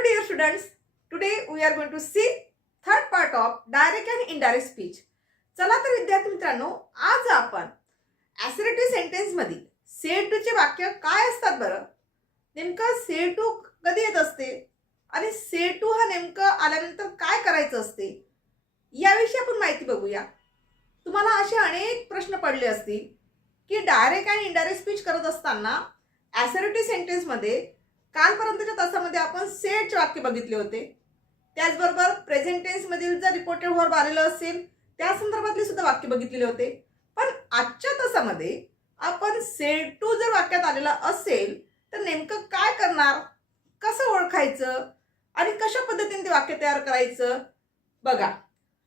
Hello dear students, today we are going to see third part of direct and indirect speech. चला तर विद्यार्थी मित्रांनो, आज आपण assertive sentence मध्ये say to चे वाक्य काय असतात बरं? नेमकं say to कधी येत असते आणि say to हा नेमकं आल्यानंतर काय करायचं असते याविषयी आपण माहिती बघूया. तुम्हाला असे अनेक प्रश्न पडले असतील की डायरेक्ट आणि इनडायरेक्ट स्पीच करत असताना assertive sentence मध्ये कालपर्यंतच्या तासामध्ये आपण सेटचे वाक्य बघितले होते. त्याचबरोबर प्रेझेंट टेन्स मधील जर रिपोर्टेड व्हर्ब आलेलं असेल त्या संदर्भातले सुद्धा वाक्य बघितलेले होते. पण आजच्या तासामध्ये आपण सेड टू जर वाक्यात आलेला असेल तर नेमकं काय करणार, कसं ओळखायचं आणि कशा पद्धतीने ते वाक्य तयार करायचं बघा.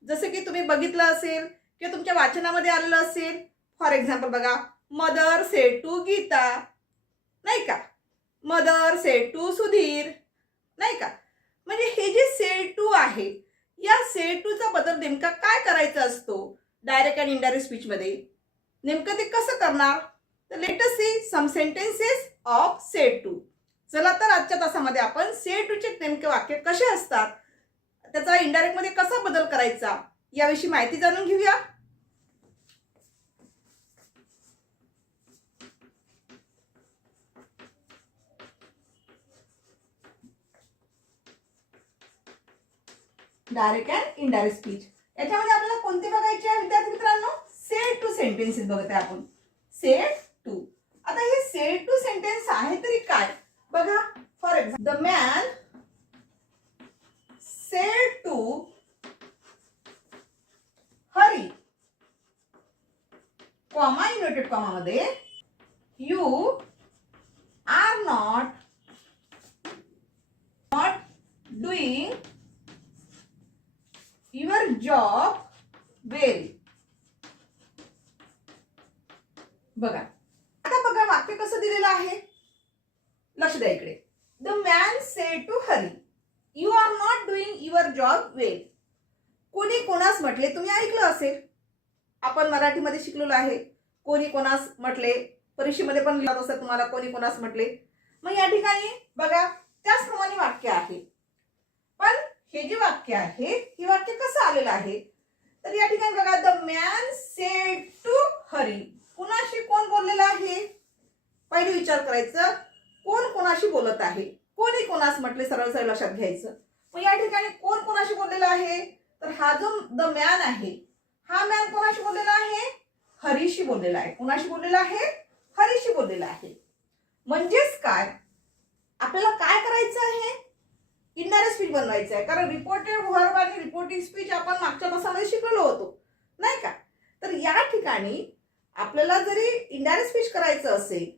जसं की तुम्ही बघितलं असेल किंवा तुमच्या वाचनामध्ये आलेलं असेल. फॉर एक्झाम्पल बघा, मदर सेड टू गीता, नाही का, मदर सेड टू सुधीर, नाही का. म्हणजे हे जे सेड टू आहे या सेड टूचा बदल नेमका काय करायचा असतो डायरेक्ट आणि इनडायरेक्ट स्पीच मध्ये, नेमकं ते कसं करणार. तर let us see some sentences of said to. चला तर आजच्या तासामध्ये आपण सेड टू चे नेमके वाक्य कसे असतात, त्याचा इनडायरेक्ट मध्ये कसा बदल करायचा याविषयी माहिती जाणून घेऊया. डायरेक्ट अँड इनडायरेक्ट स्पीच याच्यामध्ये आपल्याला कोणते बघायचे आहे विद्यार्थी मित्रांनो, सेड टू सेंटेन्सेस बघत आहे आपण. Said to. आता हे सेड टू सेंटेन्स आहे तरी काय बघा. For example, the man said to Hari, comma inverted comma मध्ये, you are not doing your job well. बघा आता बघा वाक्य कसं दिलेलं आहे, लक्ष द्या इकडे. The man said to Hari, you are not doing your job well. कोणी कोणास म्हटले, तुम्ही ऐकलं असेल, आपण मराठीमध्ये शिकलेलो आहे. कोणी कोणास म्हटले, परीक्षेमध्ये पण लिहित असतात तुम्हाला कोणी कोणास म्हटले. मग या ठिकाणी बघा त्याचप्रमाणे वाक्य आहे. पण हे जे वाक्य आहे हे वाक्य कसं आलेलं आहे तर या ठिकाणी बघा, the man said to Hari. कुणाशी कोण बोललेलं आहे, पहिले विचार करायचं कोण कोणाशी बोलत आहे. कोणी कोणास म्हटले सरळ सरळ लक्षात घ्यायचं. मग या ठिकाणी कोण कोणाशी बोललेला आहे तर हा जो द मॅन आहे हा मॅन कोणाशी बोललेला आहे, हरीशी बोललेला आहे. कोणाशी बोललेला आहे, हरीशी बोललेला आहे. म्हणजेच काय, आपल्याला काय करायचं आहे, इनडायरेक्ट स्पीच बनवायचं आहे. कारण रिपोर्टेड व्हर्ब आणि रिपोर्टिंग स्पीच आपण मागच्या तासामध्ये शिकलो होतो, नाही का. तर या ठिकाणी आपल्याला जरी इनडायरेक्ट स्पीच करायचं असेल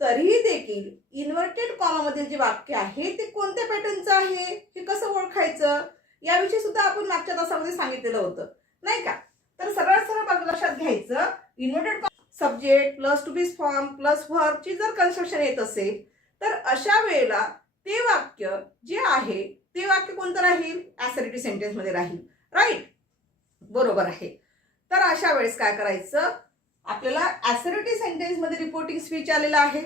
तरीही देखील इन्व्हर्टेड कॉमा मधील जे वाक्य आहे ते कोणत्या पॅटर्नचं आहे हे कसं ओळखायचं याविषयी सुद्धा आपण मागच्या तासामध्ये सांगितलेलं होतं, नाही का. तर सरळ सरळ लक्षात घ्यायचं, inverted subject plus to be form plus verb ची जर कन्स्ट्रक्शन येत असेल तर अशा वेळेला ते वाक्य जे आहे ते वाक्य कोणतं राहील, ॲसर्टिव्ह सेंटेन्स मध्ये राहील. राईट, बरोबर आहे. तर अशा वेळेस काय करायचं, आपल्याला ॲसर्टिव्ह सेंटेन्स मध्ये रिपोर्टिंग स्पीच आलेला आहे,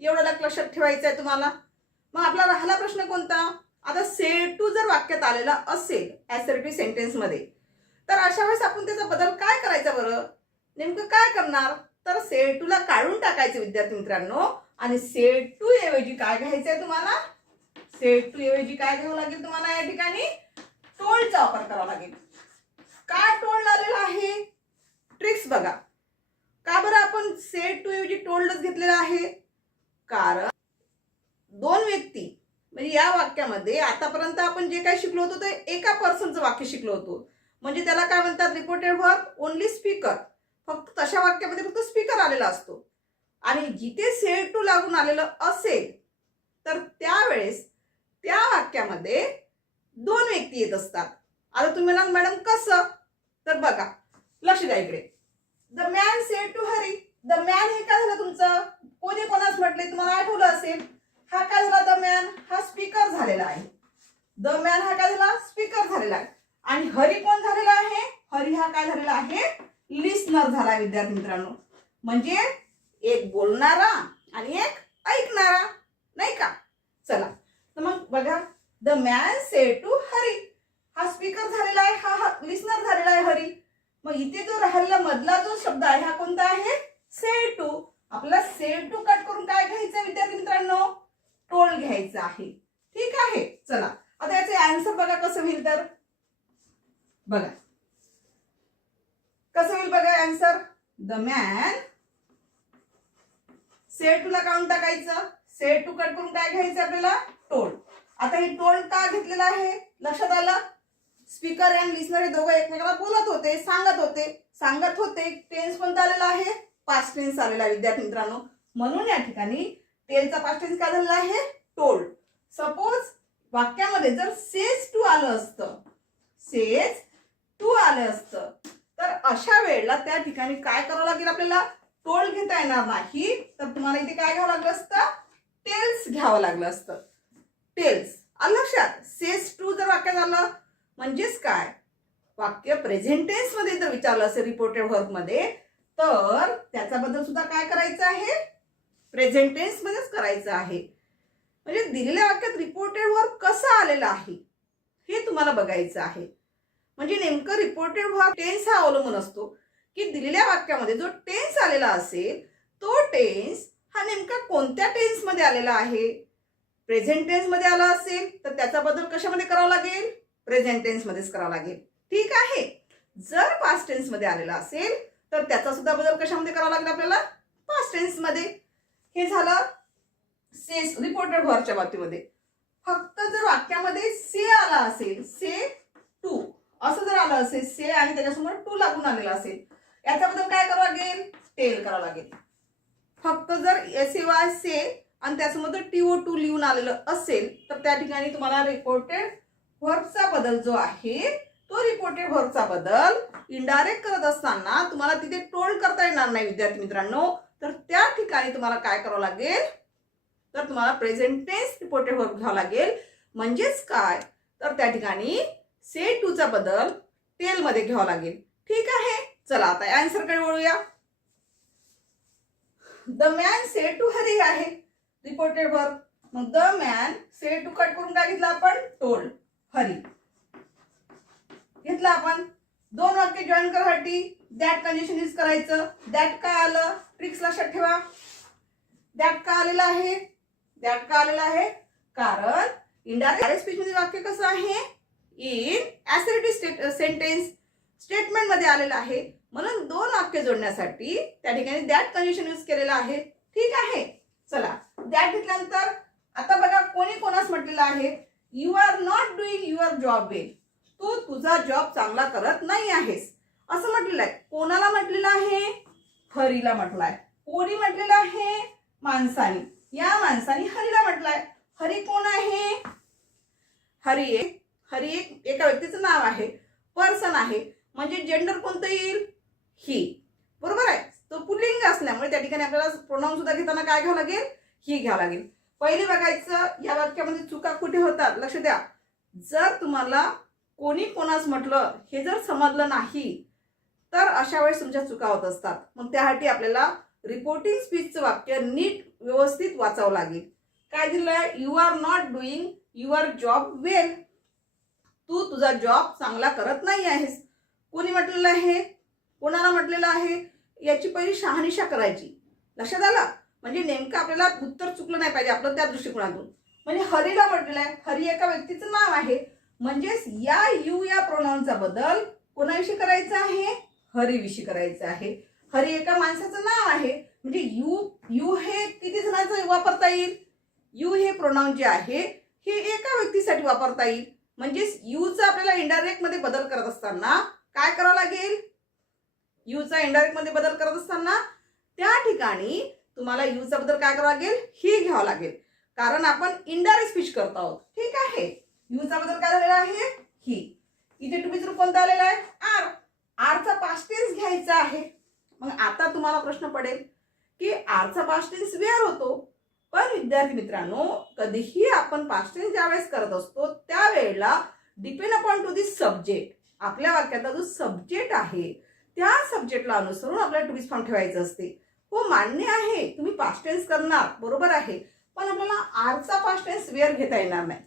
एवढं लक्षात ठेवायचं आहे तुम्हाला. मग आपला राहिला प्रश्न कोणता, आता सेड टू जर वाक्यात आलेला असेल ॲसर्टिव्ह सेंटेन्स मध्ये तर अशा वेळेस आपण त्याचा बदल काय करायचा बरं, नेमकं काय करणार. तर सेड टू ला काढून टाकायचं विद्यार्थी मित्रांनो आणि सेड टू ऐवजी काय घ्यायचंय तुम्हाला, सेड टू ऐवजी काय घ्यावं लागेल तुम्हाला, या ठिकाणी टोल्डचा वापर करावा लागेल. काय टोल्ड आलेला आहे, ट्रिक्स बघा. का बरं आपण सेड टू ऐवजी टोल्डच घेतलेला आहे, कारण दोन व्यक्ती म्हणजे या वाक्यामध्ये आतापर्यंत आपण जे काही शिकलो होतो ते एका पर्सनचं वाक्य शिकलो होतो. म्हणजे त्याला काय म्हणतात, रिपोर्टेड व्हर्ब ओनली स्पीकर. फक्त तशा वाक्यामध्ये फक्त स्पीकर आलेला असतो. आणि जिथे सेड टू लागून आलेलं असेल तर त्यावेळेस त्या वाक्यामध्ये दोन व्यक्ती येत असतात. आता तुम्ही म्हणाल मॅडम कसं, तर बघा लक्ष द्या इकडे. The man said to Hari, the man हे काय झालं तुमचं, कोणी कोणास म्हटले तुम्हाला आठवलं असेल. हा काय झाला, द मॅन हा स्पीकर झालेला आहे. द मॅन हा काय झाला, स्पीकर झालेला आहे. आणि हरी कोण झालेला आहे, हरी हा काय झालेला आहे, लिस्नर झाला विद्यार्थी मित्रांनो. म्हणजे एक बोलणारा आणि एक ऐकणारा, नाही का. चला तर मग बघा the man said to Hari. हा स्पीकर झालेला आहे, हा लिस्नर झालेला आहे हरी. मग इथे जो राहिलेला मधला जो शब्द आहे हा कोणता आहे? Said to. आपल्याला सेड टू कट करून काय घ्यायचं विद्यार्थी मित्रांनो? टोल्ड घ्यायचं आहे. ठीक आहे, चला आता याचे आन्सर बघा कसं होईल. तर बघा कसं होईल बघा answer. The man said to ला काढून टाकायचं. सेड टू कट करून काय घ्यायचं आपल्याला? टोल्ड. आता हे टोल्ड का घेतलेलं आहे लक्षात आलं? स्पीकर आणि लिस्नर हे दोघं एकमेकांना बोलत होते, सांगत होते. टेन्स कोणता आलेला आहे? पास्ट टेन्स आलेला आहे विद्यार्थी मित्रांनो. म्हणून या ठिकाणी टेलचा पास्ट टेन्स काय झालेला आहे? टोल्ड. सपोज वाक्यामध्ये जर सेज टू आलं असतं, तर अशा वेळेला त्या ठिकाणी काय करावं लागेल आपल्याला? टोल्ड घेता येणार नाही, तर तुम्हाला इथे काय घ्यावं लागलं असतं? टेल्स घ्यावं लागलं असतं. टेल्स आलं लक्षात. सेज टू जर वाक्यात आलं म्हणजेच काय? वाक्य प्रेझेंट टेन्स मध्ये जर विचारलं असेल रिपोर्टेड वर्ब मध्ये, तर त्याच्याबद्दल सुद्धा काय करायचं आहे? प्रेझेंट टेन्स मध्येच करायचं आहे. म्हणजे दिलेल्या वाक्यात रिपोर्टेड वर्ब कसं आलेलं आहे हे तुम्हाला बघायचं आहे. म्हणजे नेमकं रिपोर्टेड वर्ब टेन्स हा अवलंबून असतो की दिलेल्या वाक्यामध्ये जो टेन्स आलेला असेल तो टेन्स हा नेमका कोणत्या टेन्स मध्ये आलेला आहे. प्रेझेंट टेन्स मध्ये आला असेल तर त्याचा बदल कशामध्ये करावा लागेल? प्रेझेंट टेन्स मध्येच करावा लागेल. ठीक आहे. जर पास्ट टेन्स मध्ये आलेला असेल तर त्याचा सुद्धा बदल कशामध्ये करावा लागेल आपल्याला? पास्ट टेन्स मध्ये. हे झालं से रिपोर्टेड वर्बच्या बाबतीमध्ये. फक्त जर वाक्यामध्ये से आला असेल, से टू असं जर आलं असेल, से आणि त्याच्यासमोर टू लागून आलेला असेल, याच्याबद्दल काय करावं लागेल? टेल करावं लागेल. फक्त जर एसएवाय से आणि त्यासमोर जर टीओ टू लिहून आलेलं असेल तर त्या ठिकाणी तुम्हाला रिपोर्टेड वर्बचा बदल जो आहे तो रिपोर्टेड वर्बचा बदल इनडायरेक्ट करत असताना तुम्हाला तिथे टोल्ड करता येणार नाही विद्यार्थी मित्रांनो. तर त्या ठिकाणी तुम्हाला काय करावं लागेल? तर तुम्हाला प्रेझेंट टेन्स रिपोर्टेड वर्ब घ्यावा लागेल. म्हणजेच काय? तर त्या ठिकाणी से टू चा बदल टेल मध्ये घ्यावा लागेल. ठीक आहे, चला आता आन्सर कडे वळूया. The man said to Hari आहे रिपोर्टेड वर्ब. मग the man said to cut करून काय घेतलं आपण? टोल्ड. हरी घेतलं आपण. दोन वाक्य जॉईन करासाठी दॅट कंडिशन यूज करायचं. दॅट काय आलं? ट्रिक्स लक्षात ठेवा. दॅट का आलेला आहे? दॅट का आलेला आहे? कारण इनडायरेक्ट स्पीच मध्ये वाक्य कसं आहे? इन ऍसर्टिव्ह सेंटेन्स स्टेटमेंट मध्ये आलेलं आहे. म्हणून दोन वाक्य जोडण्यासाठी त्या ठिकाणी दॅट कंडिशन यूज केलेलं आहे. ठीक आहे, चला दॅट घेतल्यानंतर आता बघा कोणी कोणास म्हटलेलं आहे? You are not doing your job well. तू तुझा जॉब चांगला करत नाही आहेस असं म्हटलेलं आहे. कोणाला म्हटलेलं आहे? हरीला म्हटलंय. कोणी म्हटलेलं आहे? माणसाने. या माणसाने हरीला म्हटलंय. हरी कोण आहे? हरी एक एका व्यक्तीचं नाव आहे, पर्सन आहे. म्हणजे जेंडर कोणतं येईल? ही. बरोबर आहे. तो पुल्लिंग असल्यामुळे त्या ठिकाणी आपल्याला प्रोनाउन सुद्धा घेताना काय घ्यावं लागेल? ही घ्यावं लागेल. पहिले बघायचं या वाक्यामध्ये चुका कुठे होतात लक्ष द्या. जर तुम्हाला कोणी कोणास म्हटलं हे जर समजलं नाही तर अशा वेळेस तुमच्या चुका होत असतात. मग त्यासाठी आपल्याला रिपोर्टिंग स्पीचचं वाक्य नीट व्यवस्थित वाचावं लागेल. काय दिलंय? You are not doing your job well. तू तुझा जॉब चांगला करत नाही आहेस. कोणी म्हटलेलं आहे? कोणाला म्हटलेलं आहे? याची पहिली शहानिशा करायची. लक्षात आलं? म्हणजे नेमकं आपल्याला उत्तर चुकलं नाही पाहिजे आपलं त्या दृष्टिकोनातून. म्हणजे हरीला म्हटलेलं आहे. हरी एका व्यक्तीचं नाव आहे. म्हणजेच या यू या प्रोनाउनचा बदल कोणाविषयी करायचा आहे? हरीविषयी करायचा आहे. हरी एका माणसाचं नाव आहे. म्हणजे यू हे किती जणांचं वापरता येईल? यू हे प्रोनाउन जे आहे हे एका व्यक्तीसाठी वापरता येईल. म्हणजेच यूचा आपल्याला इनडायरेक्ट मध्ये बदल करत असताना काय करावं लागेल? यूचा इनडायरेक्ट मध्ये बदल करत असताना त्या ठिकाणी तुम्हाला यूचा बदल काय करावं लागेल? ही घ्यावं लागेल. कारण आपण इनडायरेक्ट स्पीच करत आहोत. ठीक आहे. यूचा बदल काय झालेला आहे? ही. इथे टू बी रूप कोणता आलेला आहे? आर. आरचा पास्ट टेन्स घ्यायचा आहे. मग आता तुम्हाला प्रश्न पडेल की आरचा पास्ट टेन्स वेअर होतो. पण विद्यार्थी मित्रांनो कधीही आपण पास्ट टेन्स ज्यावेळेस करत असतो त्यावेळेला डिपेंड अपॉन टू दिस सब्जेक्ट. आपल्या वाक्याचा जो सब्जेक्ट आहे त्या सब्जेक्टला अनुसरून आपल्याला टू बी फॉर्म ठेवायचं असते. हो मान्य आहे तुम्ही पास्ट टेन्स करणार बरोबर आहे. पण आपल्याला आरचा पास्ट टेन्स वेअर घेता येणार नाही.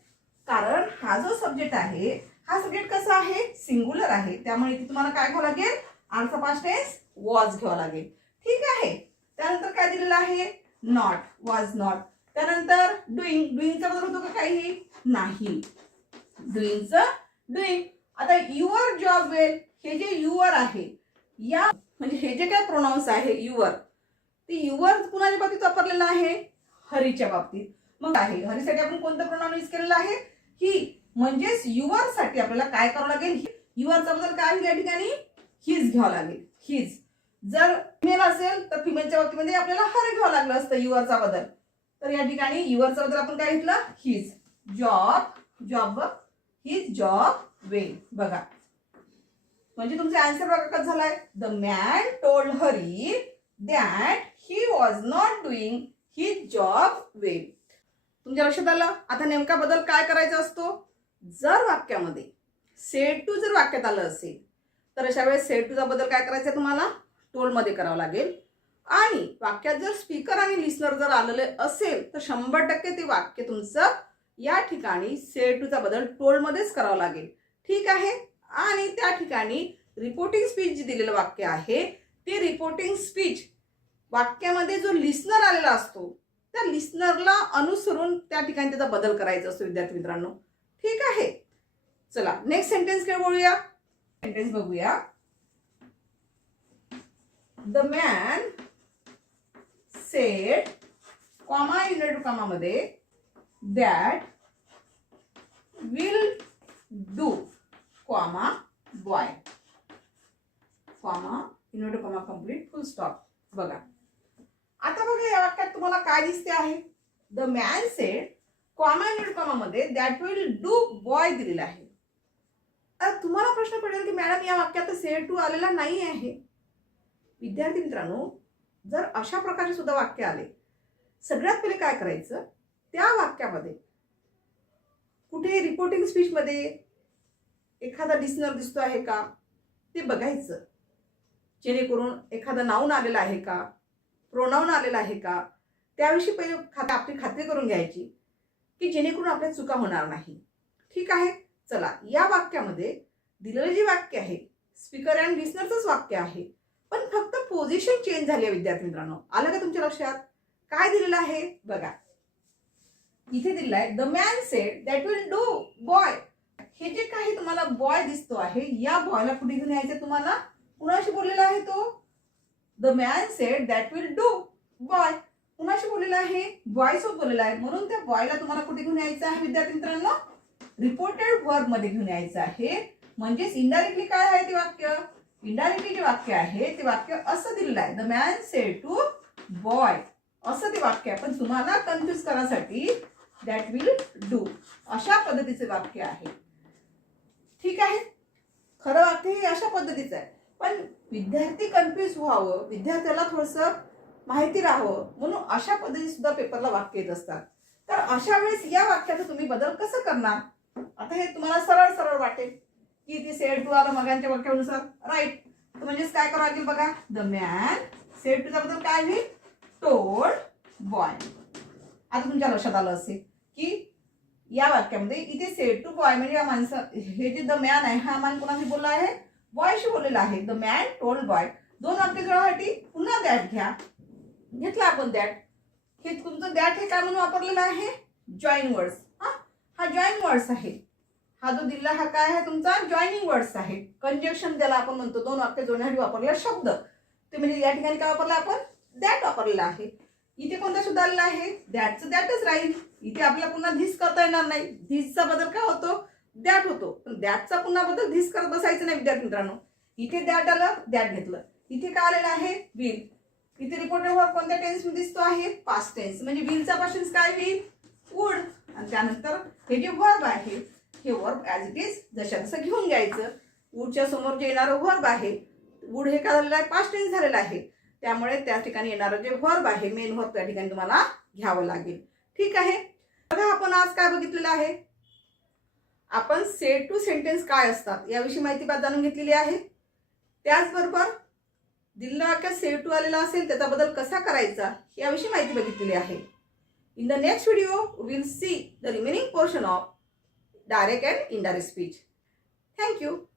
कारण हा जो सब्जेक्ट आहे हा सब्जेक्ट कसा आहे, सिंग्युलर आहे, त्यामुळे इथे तुम्हाला काय घ्यावं लागेल, आरचा पास्ट टेन्स वॉज घ्यावा लागेल. ठीक आहे. त्यानंतर काय दिलेलं आहे, नॉट, वॉज नॉट. त्यानंतर डुईंग, डुईंगचा बदल होतो का काही, नाही, डुईंगचं डुईंग. आता युअर जॉब वेल, हे जे युअर आहे, या म्हणजे हे जे काय प्रोनाउन्स आहे युअर, ते युअर कुणाच्या बाबतीत वापरलेलं आहे, हरीच्या बाबतीत. मग आहे हरीसाठी आपण कोणतं प्रोनाउन यूज केलेलं आहे, ही. म्हणजेच युअर साठी आपल्याला काय करावं लागेल, युअरचा बदल काय होईल या ठिकाणी, हिज घ्यावं लागेल, हिज. जर फिमेल असेल तर फिमेलच्या बाबतीमध्ये आपल्याला हर घ्यावं लागलं असतं युअरचा बदल. तर या ठिकाणी युअरचा बदल आपण काय घेतलं, his. Job, job, his job well. बघा म्हणजे तुमचा आन्सर बघा कसं झालाय, the man told Hari that he was not doing his job well. तुमच्या लक्षात आलं. आता नेमका बदल काय करायचा असतो, जर वाक्यामध्ये सेड टू जर वाक्यात आलं असेल तर अशा वेळेस सेड टूचा बदल काय करायचा तुम्हाला, टोल्ड मध्ये करावा लागेल. आणि वाक्यात जर स्पीकर आणि लिस्नर जर आलेले असेल तर 100% ते वाक्य तुमचं या ठिकाणी सेड टूचा बदल टोल्ड मध्येच करावा लागेल. ठीक आहे. आणि त्या ठिकाणी रिपोर्टिंग स्पीच जे दिलेलं वाक्य आहे ते रिपोर्टिंग स्पीच वाक्यामध्ये जो लिस्नर आलेला असतो त्या लिस्नरला अनुसरून त्या ठिकाणी त्याचा बदल करायचा असतो विद्यार्थी मित्रांनो. ठीक आहे. चला नेक्स्ट सेंटेन्स कडे बोलूया. सेंटेन्स बघूया. The man said, comma inverted comma मध्ये, that will do, comma boy, comma inverted comma complete full stop. बघा आता बघा या वाक्यात तुम्हाला काय दिसते आहे, the man said, comma inverted comma मध्ये दॅट विल डू बॉय दिलेला आहे. आता तुम्हाला प्रश्न पडेल की मॅडम या वाक्यात सेड टू आलेला नाही आहे. विद्यार्थी मित्रांनो, जर अशा प्रकारचे सुद्धा वाक्य आले, सगळ्यात पहिले काय करायचं, त्या वाक्यामध्ये कुठे रिपोर्टिंग स्पीच मध्ये एखादा लिस्नर दिसतो आहे का ते बघायचं, जेणेकरून एखादा नाऊन आलेला आहे का, प्रोनाऊन आलेला आहे का, त्याविषयी पहिले आपली खात्री करून घ्यायची की जेणेकरून आपल्या चुका होणार नाही. ठीक आहे. चला या वाक्यामध्ये दिलेलं जे वाक्य आहे स्पीकर अँड लिस्नरचंच वाक्य आहे, पण फक्त पोझिशन चेंज झाली आहे. विद्यार्थी मित्रांनो आलं का तुमच्या लक्षात, काय दिलेलं आहे बघा. इथे दिलेलं आहे the man sed that will do boy. हे जे काही तुम्हाला बॉय दिसतो आहे या बॉयला कुठे घेऊन यायचं तुम्हाला, कुणाशी बोललेला आहे तो, the man sed that will do boy. कुणाशी बोललेला आहे, बॉय सोबत बोललेला आहे, म्हणून त्या बॉयला तुम्हाला कुठे घेऊन यायचं आहे विद्यार्थी मित्रांनो, रिपोर्टेड वर्ब मध्ये घेऊन यायचं आहे. म्हणजेच इनडायरेक्टली काय आहे ते वाक्य, इनडायरेक्टली जे वाक्य आहे ते वाक्य असं दिलेलं आहे, the man said to boy असं ते वाक्य आहे. पण तुम्हाला कन्फ्युज करण्यासाठी दॅट विल डू अशा पद्धतीचे वाक्य आहे. ठीक आहे. खरं वाक्य हे अशा पद्धतीचं आहे, पण विद्यार्थी कन्फ्युज व्हावं, विद्यार्थ्याला थोडंसं माहिती राहावं म्हणून अशा पद्धतीने सुद्धा पेपरला वाक्य येत असतात. तर अशा वेळेस या वाक्याचा तुम्ही बदल कसं करणार. आता हे तुम्हाला सरळ सरळ वाटेल की ती सेड टू आलं मगांच्या वाक्यानुसार, राईट. म्हणजेच काय करावं लागेल बघा, द मॅन सेड टूचा बदल काय होईल, टोल्ड बॉय. आता तुमच्या लक्षात आलं असेल की या वाक्यामध्ये इथे सेड टू बॉय म्हणजे या माणसं, हे जे द मॅन आहे हा मान कोणाशी बोलला आहे, बॉयशी बोललेला आहे. The man told boy. दोन वाक्य जोडण्यासाठी पुन्हा दॅट घ्या, घेतला आपण दॅट. हे तुमचं दॅट हे काय म्हणून वापरलेलं आहे, जॉईन वर्ड्स. हा जॉईन वर्ड्स आहे. हा जो दिला हा काय आहे तुमचा जॉईनिंग वर्ड्स आहे. कंजक्शन त्याला आपण म्हणतो, दोन वाक्य जोडण्यासाठी वापरलेला शब्द. ते म्हणजे या ठिकाणी काय वापरला आपण, दॅट वापरलेला आहे. इथे कोणता शब्द आलेला आहे, दॅटचं दॅटच राहील. इथे आपल्याला पुन्हा धिस करता येणार नाही, धिसचा बदल काय होतो, दॅट होतो. पण दॅटचा पुन्हा बदल धिस करत बसायचं नाही विद्यार्थी मित्रांनो. इथे दॅट आलं, दॅट घेतलं. इथे काय आलेलं आहे, विल. इथे रिपोर्टेड वर्ब कोणत्या टेन्स मध्ये दिसतो आहे, पास्ट टेन्स. म्हणजे विलचा पास्ट टेन्स काय होईल, वुड. आणि त्यानंतर हे जे वर्ब आहे हे वर्ब ॲज इट इज जशा तसं घेऊन घ्यायचं. वुडच्या समोर जे येणारं वर्ब आहे, वुड हे काय झालेलं आहे, पास्ट टेन्स झालेलं आहे. त्यामुळे त्या ठिकाणी येणारं जे वर्ब आहे मेन वर्ब त्या ठिकाणी तुम्हाला घ्यावं लागेल. ठीक आहे. बघा आपण आज काय बघितलेलं आहे, आपण सेड टू सेंटेन्स काय असतात याविषयी माहिती जाणून घेतलेली आहे. त्याचबरोबर दिलेल्या वाक्यात सेड टू आलेला असेल त्याचा बदल कसा करायचा याविषयी माहिती बघितलेली आहे. In the next video will see the remaining portion of direct and indirect speech. Thank you.